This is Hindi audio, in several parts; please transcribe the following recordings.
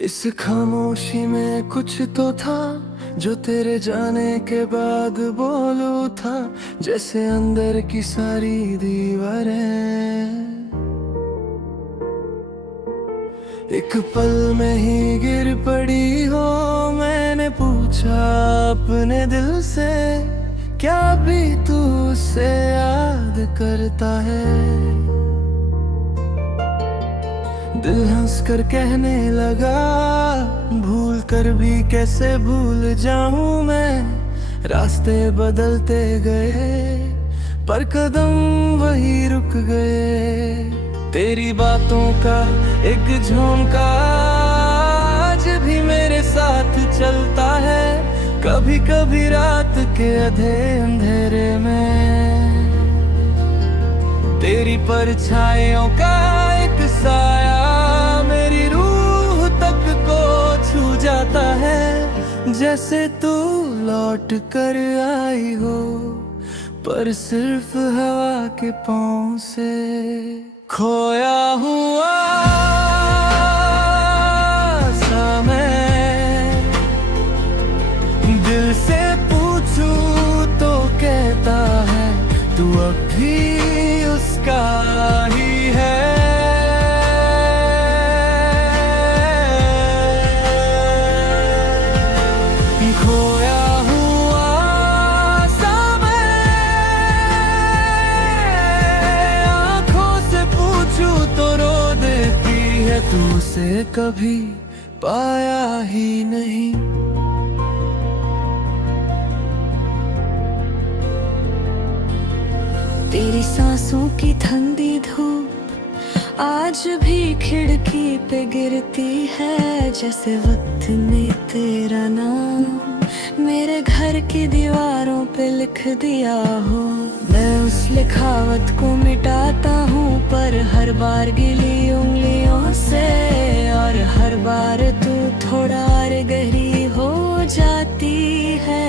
इस खामोशी में कुछ तो था जो तेरे जाने के बाद बोलूं था, जैसे अंदर की सारी दीवारें एक पल में ही गिर पड़ी हो। मैंने पूछा अपने दिल से, क्या भी तू उसे याद करता है? दिल हंस कर कहने लगा, भूल कर भी कैसे भूल जाऊं मैं। रास्ते बदलते गए पर कदम वही रुक गए। तेरी बातों का एक झोंका आज भी मेरे साथ चलता है, कभी कभी रात के आधे अंधेरे में। तेरी परछाइयों का एक साया मेरी रूह तक को छू जाता है, जैसे तू लौट कर आई हो पर सिर्फ हवा के पाँव से। खोया हुआ सा मैं दिल से पूछूं तो कहता है तू अब भी उसका ही है। खोया हुआ सा मैं आँखों से पूछूं तो रो देती है, तू उसे कभी पाया ही नहीं। तेरी सांसों की ठंडी धूप आज भी खिड़की पे गिरती है, जैसे वक्त में तेरा नाम मेरे घर की दीवारों पे लिख दिया हो। मैं उस लिखावट को मिटाता हूँ पर हर बार गिली उंगलियों से, और हर बार तू थोड़ा और गहरी हो जाती है।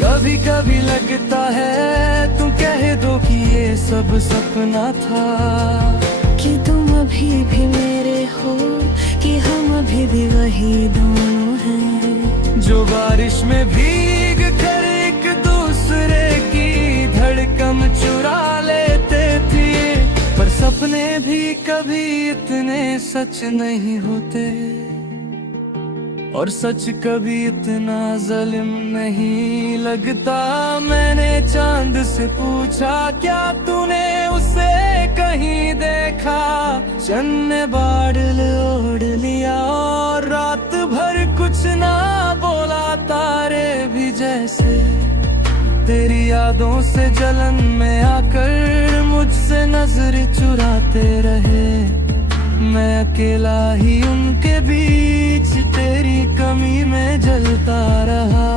कभी कभी लगता है तू कह दो कि ये सब सपना था, कि तुम अभी भी मेरे हो, कि हम अभी भी वही दोनों हैं जो बारिश में भीग कर एक दूसरे की धड़कन चुरा लेते थे। पर सपने भी कभी इतने सच नहीं होते, और सच कभी इतना जालिम नहीं लगता। मैंने चांद से पूछा, क्या तूने उसे कहीं देखा? चंद ने बादल ओढ़ लिया और रात भर कुछ ना बोला। तारे भी जैसे तेरी यादों से जलन में आकर मुझसे नजर चुराते रहे। मैं अकेला ही उनके बीच तेरी कमी में जलता रहा।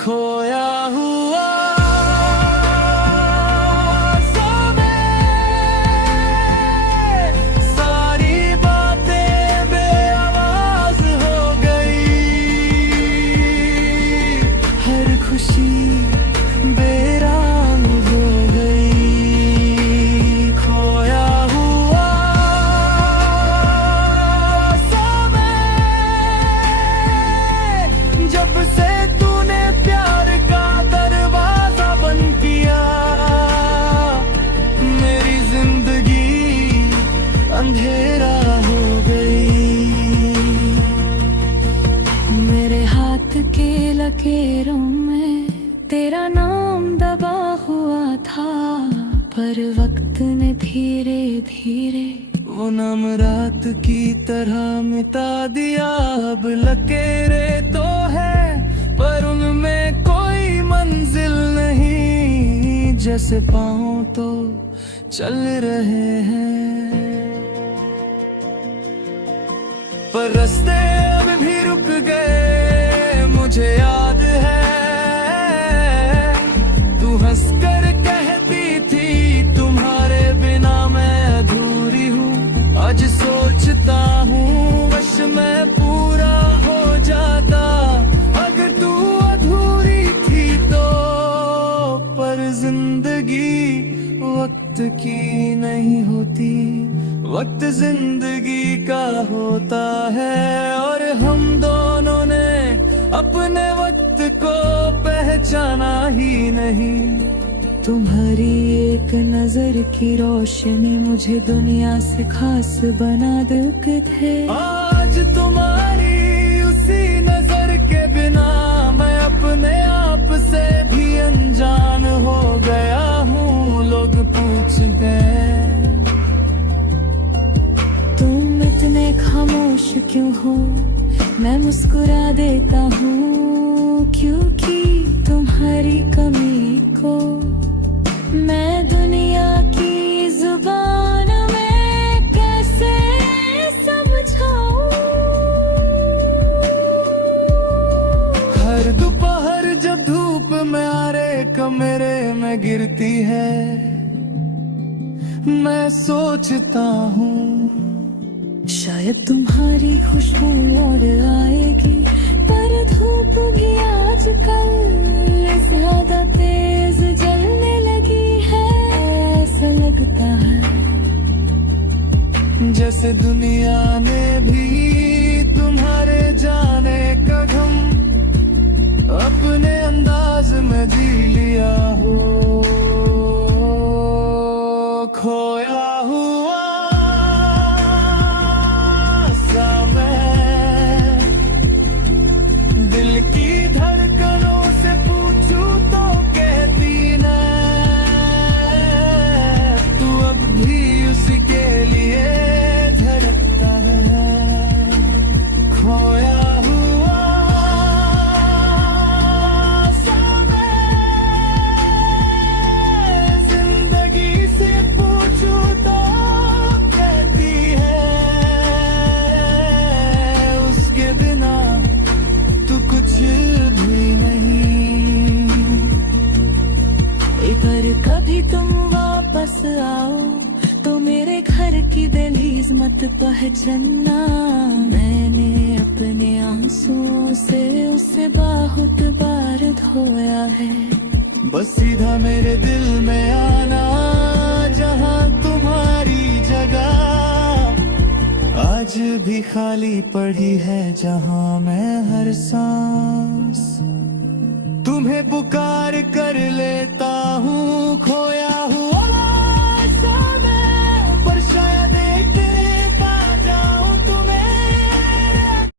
खोया हुआ सा मैं, सारी बातें बेआवाज हो गई, हर खुशी बेराम हो गई। खोया हुआ जब से तूने प्यार का दरवाजा बंद किया, मेरी जिंदगी अंधेरा हो गई। मेरे हाथ के लकीरों में तेरा नाम दबा हुआ था, पर वक्त ने धीरे धीरे वो नाम रात की तरह मिटा दिया। अब लकीरें तो है पर उनमें कोई मंजिल नहीं, जैसे पाँव तो चल रहे हैं पर रास्ते अब भी रुक गए। मुझे याद है तू हंसकर कहती थी, तुम्हारे बिना मैं अधूरी हूँ। आज सोचता हूँ वश मैं पूरा हो जाता, अगर तू अधूरी थी तो। पर जिंदगी वक्त की नहीं होती, वक्त जिंदगी का होता है और हम दोनों ने अपने वक्त को पहचाना ही नहीं। तुम्हारी एक नजर की रोशनी मुझे दुनिया से खास बना देते थे। आज तुम्हारी उसी नजर के बिना मैं अपने आप से भी अनजान हो गया हूँ। लोग पूछते हैं तुम इतने खामोश क्यों हो, मैं मुस्कुरा देता हूँ क्योंकि तुम्हारी कमी को मैं दुनिया की जुबान में कैसे समझाऊं। हर दोपहर जब धूप मेरे कमरे में गिरती है, मैं सोचता हूँ शायद तुम्हारी खुशबू और आएगी, पर धूप भी आजकल ज्यादा तेज जलने लगी है। ऐसा लगता है जैसे दुनिया ने भी तुम्हारे जाने का गम अपने अंदाज में जी लिया हो। खोया हुआ सा मैं दिल की धड़कनों से पूछूं तो कहती न तू अब भी उसके लिए धड़कता है। खोया हुआ सा मैं जिंदगी से पूछूं तो कहती है उसके बिना तू कुछ भी नहीं। पर कभी तुम वापस आओ तो मेरे घर की दहलीज मत पहचानना। मैंने अपने आंसुओं से उसे बहुत बार धोया है। बस सीधा मेरे दिल में आना, जहाँ तुम्हारी जगह आज भी खाली पड़ी है, जहाँ मैं हर सांस तुम्हें पुकार कर लेता हूँ। खोया हूँ